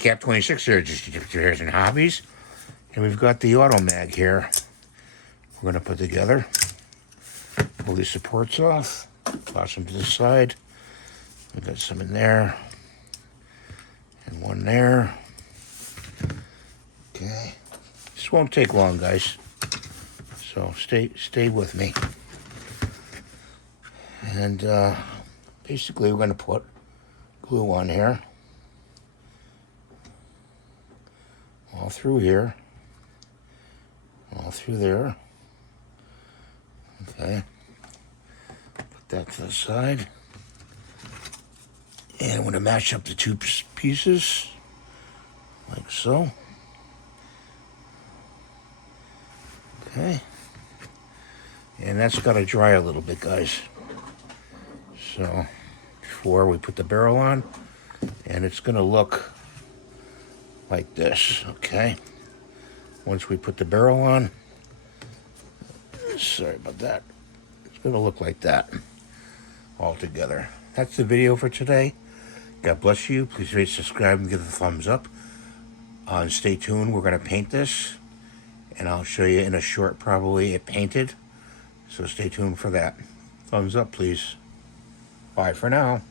Cap 26 there, just repairs and hobbies. And we've got the auto mag here. We're going to put together. Pull these supports off. Toss them to the side. We've got some in there. And one there. Okay. This won't take long, guys. So stay with me. And basically we're going to put glue on here. All through here. All through there. Okay. Put that to the side. And I'm going to match up the two pieces. Like so. Okay. And that's got to dry a little bit, guys. So, before we put the barrel on. And it's going to look like this, okay? Once we put the barrel on. Sorry about that. It's going to look like that all together. That's the video for today. God bless you. Please rate, subscribe, and give it a thumbs up. And stay tuned. We're going to paint this. And I'll show you in a short, probably, it painted. So stay tuned for that. Thumbs up, please. Bye for now.